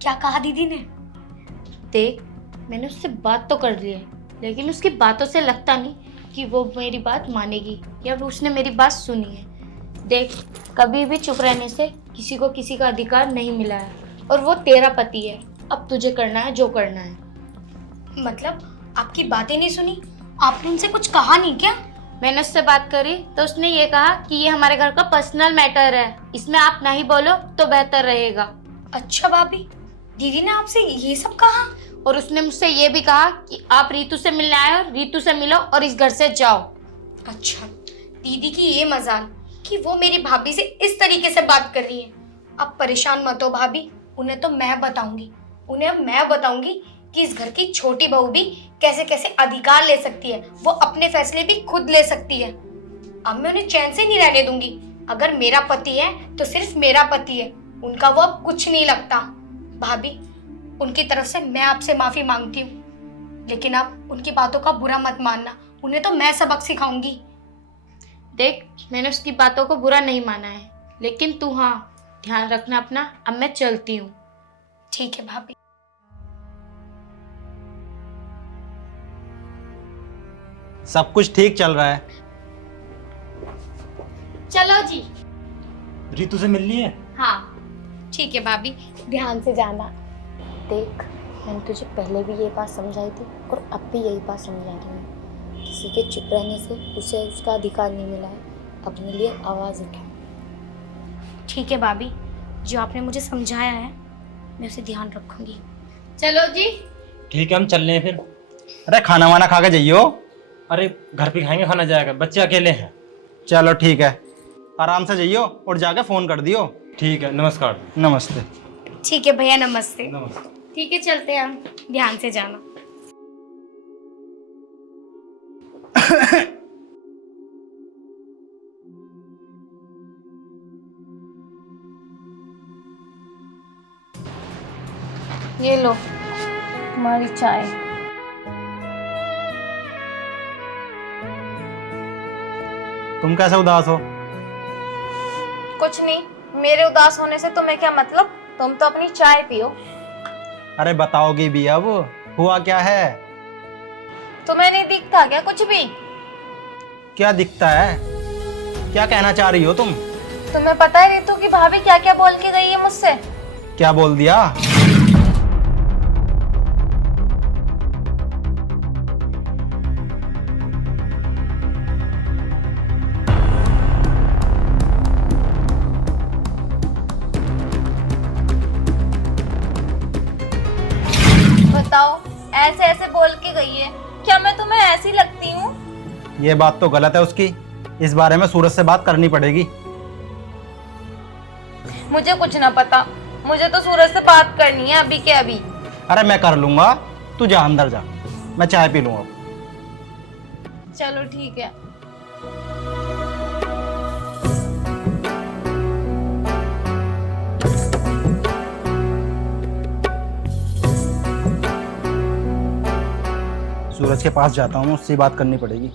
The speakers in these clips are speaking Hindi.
क्या कहा दीदी ने? देख, मैंने उससे बात तो कर ली है, लेकिन उसकी बातों से लगता नहीं कि वो मेरी बात मानेगी या उसने मेरी बात सुनी है। देख, कभी भी चुप रहने से किसी को किसी का अधिकार नहीं मिला है, और वो तेरा पति है। अब तुझे करना है जो करना है। मतलब आपकी बातें नहीं सुनी? आपने उनसे कुछ कहा नहीं क्या? मैंने उससे बात करी तो उसने ये कहा कि ये हमारे घर का पर्सनल मैटर है, इसमें आप नहीं बोलो तो बेहतर रहेगा। अच्छा भाभी, दीदी ने आपसे ये सब कहा? और उसने मुझसे ये भी कहा कि आप रीतू से मिलने आए हो, रीतू से मिलो और इस घर से जाओ। अच्छा, दीदी की ये मजाल कि वो मेरी भाभी से इस तरीके से बात कर रही है। अब परेशान मत हो भाभी, उन्हें तो मैं बताऊंगी। उन्हें अब मैं बताऊंगी कि इस घर की छोटी बहू भी कैसे कैसे अधिकार ले सकती है, वो अपने फैसले भी खुद ले सकती है। अब मैं उन्हें चैन से नहीं रहने दूंगी। अगर मेरा पति है तो सिर्फ मेरा पति है, उनका वो अब कुछ नहीं लगता। भाभी, उनकी तरफ से मैं आपसे माफी मांगती हूँ, लेकिन आप उनकी बातों का बुरा मत मानना। उन्हें तो मैं सबक सिखाऊंगी। देख, मैंने उसकी बातों को बुरा नहीं माना है, लेकिन तू हाँ ध्यान रखना अपना। अब मैं चलती हूँ। ठीक है भाभी। सब कुछ ठीक चल रहा है। चलो जी। रीतू से मिलनी है? हाँ ठीक है भाभी, ध्यान से जाना। देख, मैंने तुझे पहले भी ये बात समझाई थी और अब भी यही बात समझा रही हूँ, किसी के चुप रहने से उसे उसका अधिकार नहीं मिला है। अपने लिए आवाज़ उठा। ठीक है भाभी, जो आपने मुझे समझाया है मैं उसे ध्यान रखूंगी। चलो जी। ठीक है, हम चल रहे हैं फिर। अरे खाना वाना खा के जाइयो। अरे घर पे खाएंगे, खाना जाएगा, बच्चे अकेले हैं। चलो ठीक है, आराम से जाइयो और जाके फोन कर दियो। ठीक है, नमस्कार। नमस्ते। ठीक है भैया, नमस्ते। नमस्ते। ठीक है, चलते हैं हम। ध्यान से जाना। ये लो तुम्हारी चाय। तुम कैसे उदास हो? कुछ नहीं, मेरे उदास होने से तुम्हें क्या मतलब? तुम तो अपनी चाय पियो। अरे बताओगी भी अब, हुआ क्या है? तुम्हें नहीं दिखता क्या कुछ भी? क्या दिखता है? क्या कहना चाह रही हो तुम? तुम्हें पता है रितु की भाभी क्या क्या बोल के गई है मुझसे? क्या बोल दिया? बताओ, ऐसे ऐसे बोल के गई है, क्या मैं तुम्हें ऐसी लगती हूँ? ये बात तो गलत है उसकी। इस बारे में सूरज से बात करनी पड़ेगी। मुझे कुछ ना पता, मुझे तो सूरज से बात करनी है अभी के अभी। अरे मैं कर लूंगा, तू जा अंदर जा, मैं चाय पी लूंगा। चलो ठीक है। सूरज के पास जाता हूँ, उससे बात करनी पड़ेगी।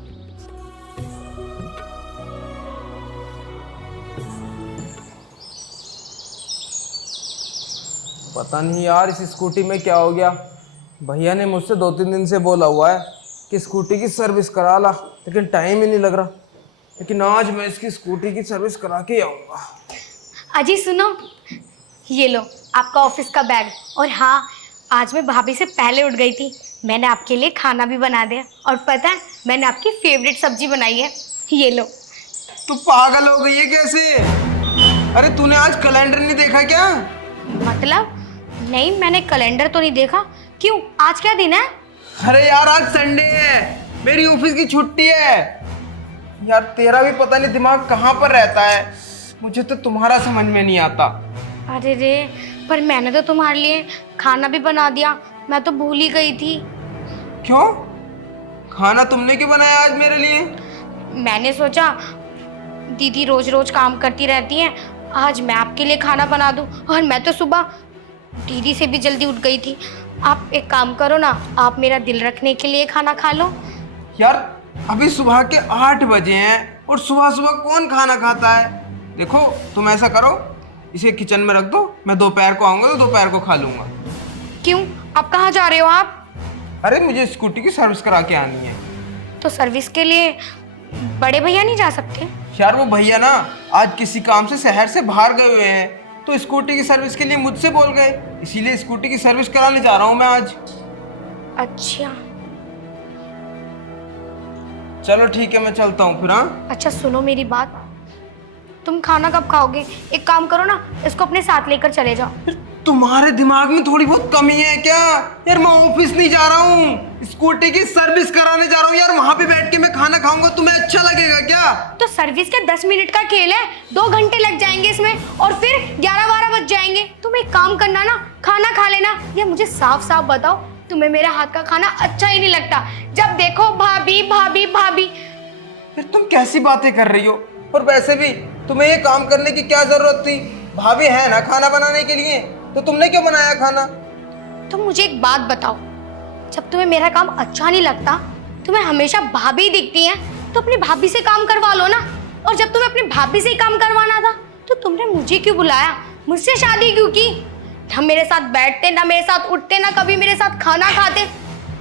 पता नहीं यार इस स्कूटी में क्या हो गया। भैया ने मुझसे 2-3 दिन से बोला हुआ है कि स्कूटी की सर्विस करा ला, लेकिन टाइम ही नहीं लग रहा। लेकिन आज मैं इसकी स्कूटी की सर्विस करा के आऊँगा। अजी सुनो, ये लो आपका ऑफिस का बैग। और हाँ, आज मैं भाभी से पहले उठ गई थी। मैंने आपके लिए खाना भी बना दिया, और पता है मैंने आपकी फेवरेट सब्जी बनाई है। ये लो। तू पागल हो गई है कैसे? अरे तूने आज कैलेंडर नहीं देखा क्या? मतलब नहीं, मैंने कैलेंडर तो नहीं देखा। क्यों, आज क्या दिन है? अरे यार आज संडे है, मेरी ऑफिस की छुट्टी है। यार तेरा भी पता नहीं दिमाग कहाँ पर रहता है, मुझे तो तुम्हारा समझ में नहीं आता। अरे रे, पर मैंने तो तुम्हारे लिए खाना भी बना दिया, मैं तो भूल ही गई थी। क्यों? खाना तुमने क्यों बनाया आज मेरे लिए? मैंने सोचा दीदी रोज रोज काम करती रहती हैं, आज मैं आपके लिए खाना बना दूं। और मैं तो सुबह दीदी से भी जल्दी उठ गई थी। आप एक काम करो ना, आप मेरा दिल रखने के लिए खाना खा लो। यार अभी सुबह के 8 बजे हैं और सुबह सुबह कौन खाना खाता है? देखो तुम ऐसा करो, इसे किचन में रख दो, मैं दोपहर को आऊँगा तो दोपहर को खा लूँगा। क्यों, आप कहाँ जा रहे हो आप? अरे मुझे स्कूटी की सर्विस करा के आनी है। तो सर्विस के लिए बड़े भैया नहीं जा सकते? यार वो भैया ना आज किसी काम से शहर से बाहर गए हुए हैं, तो स्कूटी की सर्विस के लिए मुझसे बोल गए, इसीलिए स्कूटी की सर्विस कराने जा रहा हूँ मैं आज। अच्छा चलो ठीक है, मैं चलता हूँ फिर। हाँ अच्छा, सुनो मेरी बात, तुम खाना कब खाओगे? एक काम करो ना, इसको अपने साथ लेकर चले जाओ। तुम्हारे दिमाग में थोड़ी बहुत कमी है क्या? यार मैं ऑफिस नहीं जा रहा हूँ, स्कूटी की सर्विस कराने जा रहा हूँ यार। वहां पे बैठ के मैं खाना खाऊंगा, तुम्हें अच्छा लगेगा क्या? तो सर्विस के 10 मिनट का खेल है, 2 घंटे लग जाएंगे इसमें और फिर 11-12 बज जाएंगे। तुम एक काम करना ना, खाना खा लेना। या मुझे साफ साफ बताओ, तुम्हें मेरा हाथ का खाना अच्छा ही नहीं लगता? जब देखो भाभी भाभी भाभी। फिर तुम कैसी बातें कर रही हो? और वैसे भी तुम्हें ये काम करने की क्या जरूरत थी? भाभी है ना खाना बनाने के लिए, तो तुमने क्यों बनाया खाना? तुम मुझे एक बात बताओ, जब तुम्हें मेरा काम अच्छा नहीं लगता, तुम्हें हमेशा भाभी दिखती हैं, तो अपनी भाभी से काम करवा लो ना। और जब तुम्हें अपनी भाभी से ही काम करवाना था, तो तुमने मुझे क्यों बुलाया? मुझसे शादी क्यों की? ना मेरे साथ बैठते, ना मेरे साथ उठते, ना कभी मेरे साथ खाना खाते,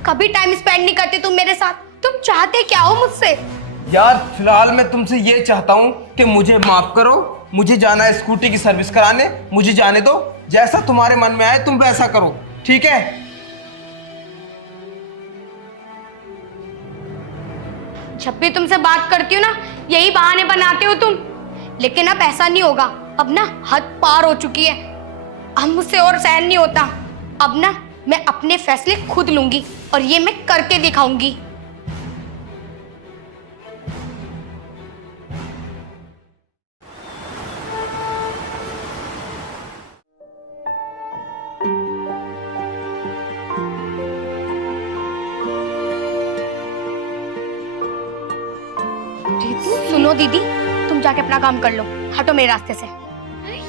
कभी टाइम स्पेंड नहीं करते तुम मेरे साथ। तुम चाहते क्या हो मुझसे? यार फिलहाल मैं तुमसे ये चाहता हूँ कि मुझे माफ करो, मुझे जाना है स्कूटी की सर्विस कराने, मुझे जाने दो। जैसा तुम्हारे मन में आए तुम वैसा करो, ठीक है? जब भी तुमसे बात करती हूँ ना, यही बहाने बनाते हो तुम। लेकिन अब ऐसा नहीं होगा, अब ना हद पार हो चुकी है, अब मुझसे और सहन नहीं होता। अब ना मैं अपने फैसले खुद लूंगी और ये मैं करके दिखाऊंगी। सुनो दीदी, तुम जाके अपना काम कर लो, हटो मेरे रास्ते से।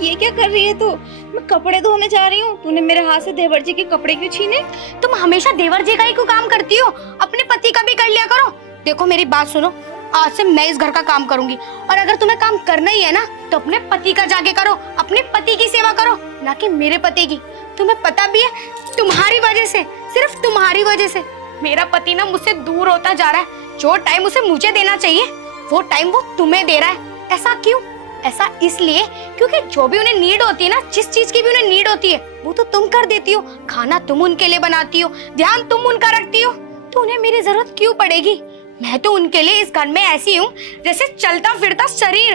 ये क्या कर रही है तू? मैं कपड़े धोने जा रही हूँ, तूने मेरे हाथ से देवर जी के कपड़े क्यों छीने? तुम हमेशा देवर जी का ही क्यों काम करती हो? अपने पति का भी कर लिया करो। देखो मेरी बात सुनो, आज से मैं इस घर का काम करूंगी, और अगर तुम्हें काम करना ही है ना, तो अपने पति का जाके करो, अपने पति की सेवा करो, ना कि मेरे पति की। तुम्हें पता भी है, तुम्हारी वजह से, सिर्फ तुम्हारी वजह से मेरा पति ना मुझसे दूर होता जा रहा है। जो टाइम उसे मुझे देना चाहिए, वो टाइम वो तुम्हें दे रहा है। ऐसा क्यों? ऐसा इसलिए क्योंकि जो भी उन्हें नीड होती है ना, जिस चीज की भी उन्हें नीड होती है, वो तो तुम कर देती हो। खाना तुम उनके लिए बनाती हो, ध्यान तुम उनका रखती हो, तो उन्हें मेरी जरूरत क्यों पड़ेगी? मैं तो उनके लिए इस घर में ऐसी हूँ जैसे चलता फिरता शरीर,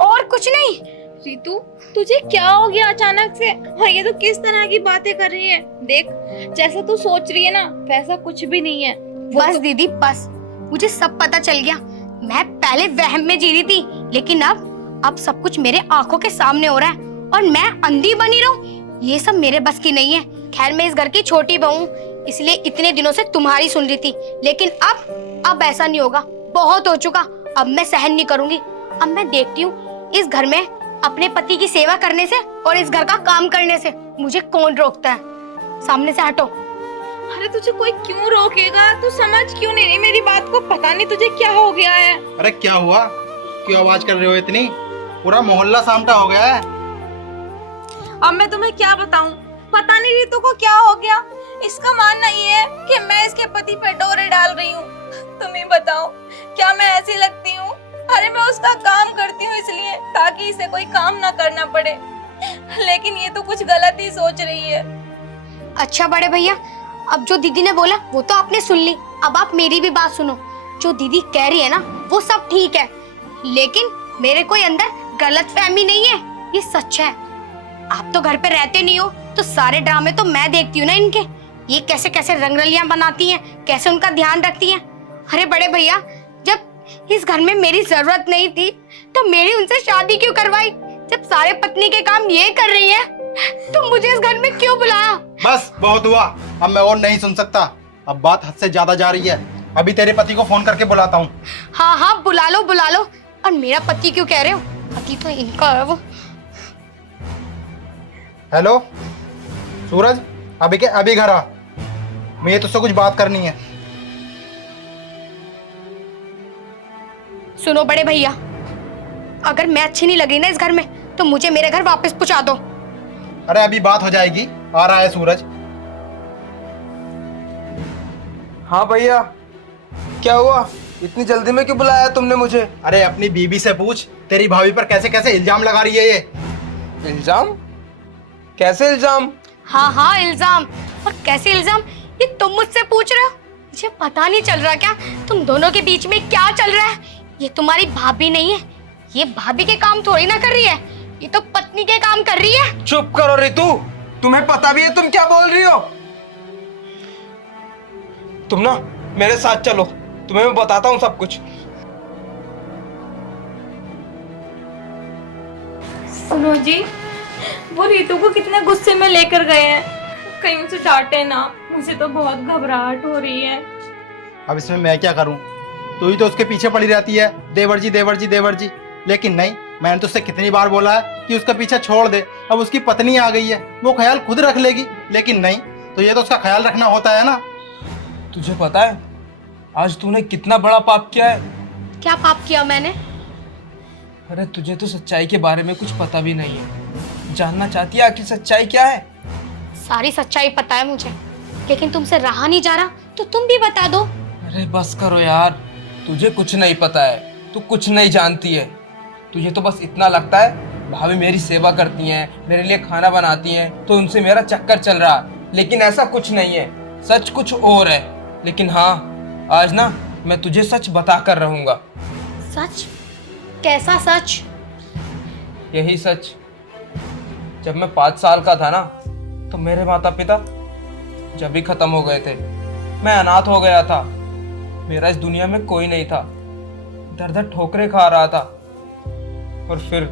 और कुछ नहीं। रितु, तुझे क्या हो गया अचानक से? हाँ, ये तो किस तरह की बातें कर रही है? देख, जैसा तू सोच रही है ना, वैसा कुछ भी नहीं है। बस दीदी बस, मुझे सब पता चल गया। मैं पहले वहम में जी रही थी, लेकिन अब सब कुछ मेरे आंखों के सामने हो रहा है, और मैं अंधी बनी रहूं, ये सब मेरे बस की नहीं है। खैर, मैं इस घर की छोटी बहू हूं, इसलिए इतने दिनों से तुम्हारी सुन रही थी, लेकिन अब ऐसा नहीं होगा। बहुत हो चुका, अब मैं सहन नहीं करूंगी। अब मैं देखती हूँ इस घर में अपने पति की सेवा करने से और इस घर का काम करने से मुझे कौन रोकता है। सामने से हटो। अरे तुझे कोई क्यों रोकेगा? तू समझ क्यों नहीं रही मेरी बात को? पता नहीं तुझे क्या हो गया है। अरे क्या हुआ, क्यों आवाज कर रहे हो इतनी? पूरा मोहल्ला सामटा हो गया है। अब मैं तुम्हें क्या बताऊं? पता नहीं रितु को क्या हो गया। इसका मानना ये है कि मैं इसके पति पे डोरे डाल रही हूँ। तुम ही बताओ, क्या मैं ऐसी लगती हूँ? अरे मैं उसका काम करती हूँ इसलिए ताकि इसे कोई काम ना करना पड़े, लेकिन ये तो कुछ गलत ही सोच रही है। अच्छा बड़े भैया, अब जो दीदी ने बोला वो तो आपने सुन ली, अब आप मेरी भी बात सुनो। जो दीदी कह रही है ना, वो सब ठीक है, लेकिन मेरे कोई अंदर गलतफहमी नहीं है, ये सच है। आप तो घर पे रहते नहीं हो, तो सारे ड्रामे तो मैं देखती हूँ ना इनके। ये कैसे कैसे रंगरलियां बनाती हैं, कैसे उनका ध्यान रखती हैं। अरे बड़े भैया, जब इस घर में मेरी जरूरत नहीं थी, तो मेरी उनसे शादी क्यों करवाई? जब सारे पत्नी के काम ये कर रही है, तो मुझे इस घर में क्यों बुलाया? बस बहुत हुआ, अब मैं और नहीं सुन सकता। अब बात हद से ज्यादा जा रही है। अभी तेरे पति को फोन करके बुलाता हूँ। हाँ हाँ, बुला लो बुला लो। और मेरा पति क्यों कह रहे हो? पति तो इनका है वो। हेलो सूरज, अभी के अभी घर आ, मुझे तुझसे कुछ बात करनी है। सुनो बड़े भैया, अगर मैं अच्छी नहीं लगी ना इस घर में, तो मुझे मेरे घर वापस पहुंचा दो। अरे अभी बात हो जाएगी, आ रहा है सूरज। हाँ भैया, क्या हुआ? इतनी जल्दी में क्यों बुलाया तुमने मुझे? अरे अपनी बीबी से पूछ, तेरी भाभी पर कैसे कैसे इल्जाम लगा रही है ये। इल्जाम? कैसे इल्जाम? हाँ हाँ इल्जाम। और कैसे इल्जाम ये तुम मुझसे पूछ रहे हो? मुझे पता नहीं चल रहा क्या तुम दोनों के बीच में क्या चल रहा है? ये तुम्हारी भाभी नहीं है, ये भाभी के काम थोड़ी ना कर रही है, ये तो पत्नी के काम कर रही है। चुप करो रितु, तुम्हें पता भी है तुम क्या बोल रही हो? तुम ना मेरे साथ चलो, तुम्हें मैं बताता हूँ सब कुछ। सुनो जी, वो रीतू को कितने गुस्से में लेकर गए हैं, कहीं उसे डांटे ना, मुझे तो बहुत घबराहट हो रही है। अब इसमें मैं क्या करूं? तू ही तो उसके पीछे पड़ी रहती है, देवर जी देवर जी देवर जी। लेकिन नहीं, मैंने तो उससे कितनी बार बोला है कि उसका पीछा छोड़ दे। अब उसकी पत्नी आ गई है, वो ख्याल खुद रख लेगी, लेकिन नहीं, तो ये तो उसका ख्याल रखना होता है ना। तुझे पता है आज तूने कितना बड़ा पाप किया है? क्या पाप किया मैंने? अरे तुझे तो सच्चाई के बारे में कुछ पता भी नहीं है। जानना चाहती है आखिर सच्चाई क्या है? सारी सच्चाई पता है मुझे, लेकिन तुमसे रहा नहीं जा रहा, तो तुम भी बता दो। अरे बस करो यार, तुझे कुछ नहीं पता है, तू कुछ नहीं जानती है। तुझे तो बस इतना लगता है भाभी मेरी सेवा करती हैं, मेरे लिए खाना बनाती हैं, तो उनसे मेरा चक्कर चल रहा है। लेकिन ऐसा कुछ नहीं है, सच कुछ और है। लेकिन हाँ, आज ना मैं तुझे सच बता कर रहूंगा। सच? कैसा सच? यही सच, जब मैं 5 साल का था ना, तो मेरे माता पिता जब भी खत्म हो गए थे। मैं अनाथ हो गया था, मेरा इस दुनिया में कोई नहीं था, दर दर ठोकरें खा रहा था। और फिर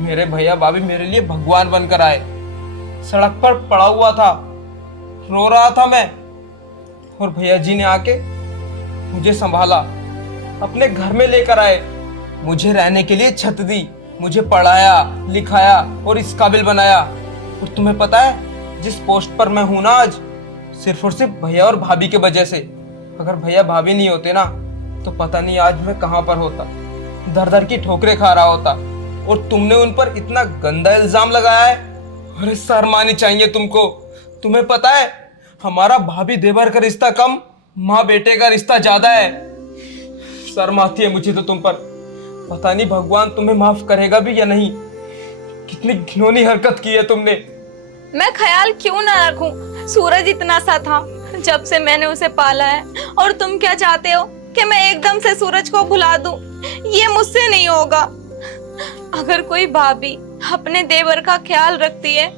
मेरे भैया भाभी मेरे लिए भगवान बनकर आए। सड़क पर पड़ा हुआ था, रो रहा था मैं, और भैया जी ने आके मुझे संभाला, अपने घर में लेकर आए, मुझे रहने के लिए छत दी, मुझे पढ़ाया लिखाया और इस काबिल बनाया। और तुम्हें पता है जिस पोस्ट पर मैं हूं ना आज, सिर्फ और सिर्फ भैया और भाभी के वजह से। अगर भैया भाभी नहीं होते ना, तो पता नहीं आज मैं कहां पर होता, दर दर की ठोकरें खा रहा होता। और तुमने उन पर इतना गंदा इल्जाम लगाया है। अरे शर्म आनी चाहिए तुमको। तुम्हें पता है हमारा भाभी देवर का रिश्ता कम, माँ बेटे का रिश्ता ज्यादा है। शर्म आती है मुझे तो तुम पर। पता नहीं भगवान तुम्हें माफ करेगा भी या नहीं। कितनी घिनौनी हरकत की है तुमने। मैं ख्याल क्यों ना रखूं, सूरज इतना सा था जब से मैंने उसे पाला है, और तुम क्या चाहते हो कि मैं एकदम से सूरज को भुला दूं? ये मुझसे नहीं होगा। अगर कोई भाभी अपने देवर का ख्याल रखती है,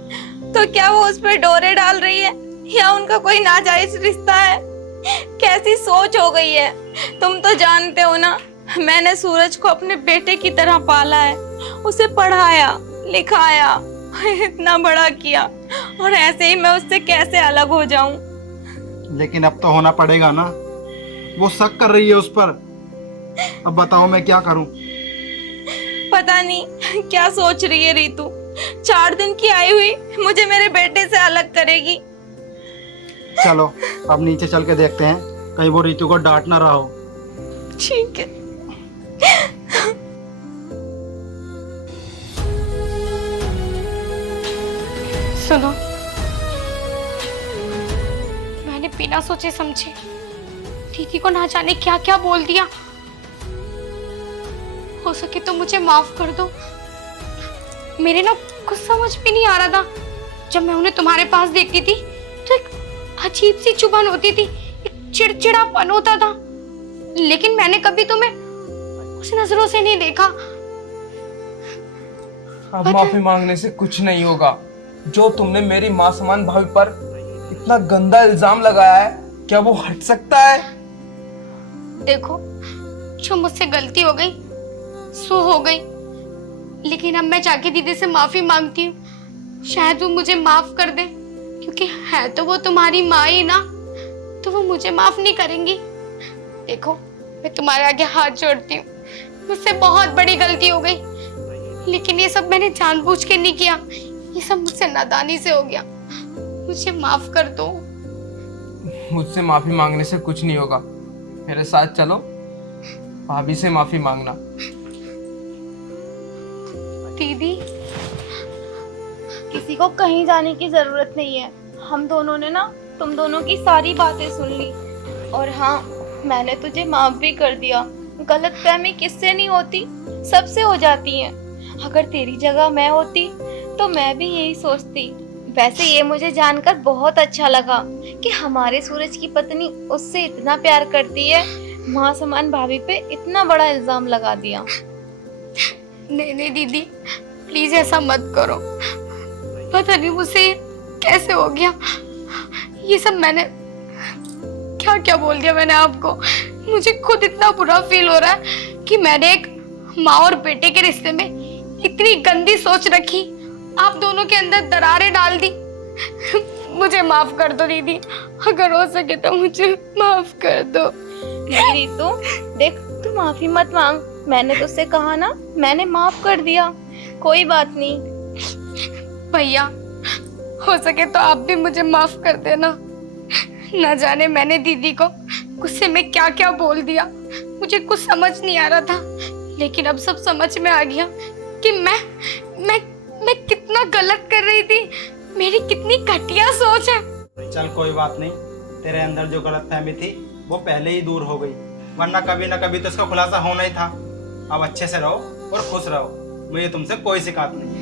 तो क्या वो उस पर डोरे डाल रही है, या उनका कोई नाजायज रिश्ता है? कैसी सोच हो गई है। तुम तो जानते हो ना, मैंने सूरज को अपने बेटे की तरह पाला है, उसे पढ़ाया लिखाया, इतना बड़ा किया, और ऐसे ही मैं उससे कैसे अलग हो जाऊं? लेकिन अब तो होना पड़ेगा ना, वो शक कर रही है उस पर। अब बताओ मैं क्या करूं? पता नहीं क्या सोच रही है रीतू। 4 दिन की आई हुई मुझे मेरे बेटे से अलग करेगी। चलो अब नीचे चल के देखते हैं, कहीं वो रीतू को डांट ना रहा हो। ठीक है। सुनो, मैंने बिना सोचे समझे दीदी को ना जाने क्या क्या बोल दिया। हो सके तो मुझे माफ कर दो। मेरे ना कुछ समझ भी नहीं आ रहा था। जब मैं उन्हें तुम्हारे पास देखती थी तो एक अजीब सी चुभन होती थी, एक चिड़चिड़ापन होता था, लेकिन मैंने कभी तुम्हें उस नजरों से नहीं देखा। अब माफी मांगने से कुछ नहीं होगा। जो तुमने मेरी माँ समान भाभी पर इतना गंदा इल्जाम लगाया है, क्या वो हट सकता है? देखो, जो मुझसे गलती हो गई सो हो गई, लेकिन अब मैं जाके दीदी से माफी मांगती हूँ। शायद वो मुझे माफ कर दे, क्योंकि है तो वो तुम्हारी माँ ही ना, तो वो मुझे माफ नहीं करेंगी। देखो, मैं तुम्हारे आगे हाथ जोड़ती हूँ, मुझसे बहुत बड़ी गलती हो गई, लेकिन ये सब मैंने जानबूझ के नहीं किया, ये सब मुझसे नादानी से हो गया। मुझे माफ कर दो। मुझसे माफी मांगने से कुछ नहीं होगा। मेरे साथ चलो, भाभी से माफी मांगना। दीदी, किसी को कहीं जाने की जरूरत नहीं है। हम दोनों ने ना तुम दोनों की सारी बातें सुन ली। और हाँ, मैंने तुझे माफ भी कर दिया। गलतफहमी किससे नहीं होती, सबसे हो जाती है। अगर तेरी जगह मैं होती तो मैं भी यही सोचती। वैसे ये मुझे जानकर बहुत अच्छा लगा कि हमारे सूरज की पत्नी उससे इतना प्यार करती है। माँ समान भाभी पे इतना बड़ा इल्जाम लगा दिया। नहीं नहीं दीदी, प्लीज ऐसा मत करो। पता नहीं मुझसे कैसे हो गया ये सब। मैंने क्या क्या बोल दिया मैंने आपको। मुझे खुद इतना बुरा फील हो रहा है कि मैंने एक माँ और बेटे के रिश्ते में इतनी गंदी सोच रखी, आप दोनों के अंदर दरारें डाल दी। मुझे माफ कर दो दीदी, अगर हो सके तो मुझे माफ कर दो। नहीं रीतू, देख तू माफी मत मांग। मैंने तुझसे कहा ना, मैंने माफ कर दिया, कोई बात नहीं। भैया, हो सके तो आप भी मुझे माफ कर देना। न जाने मैंने दीदी को गुस्से में क्या क्या बोल दिया, मुझे कुछ समझ नहीं आ रहा था। लेकिन अब सब समझ में आ गया कि मैं कितना गलत कर रही थी, मेरी कितनी घटिया सोच है। चल कोई बात नहीं, तेरे अंदर जो गलतफहमी थी वो पहले ही दूर हो गई, वरना कभी ना कभी तो इसका खुलासा होना ही था। अब अच्छे से रहो और खुश रहो, मुझे तुमसे कोई शिकायत नहीं।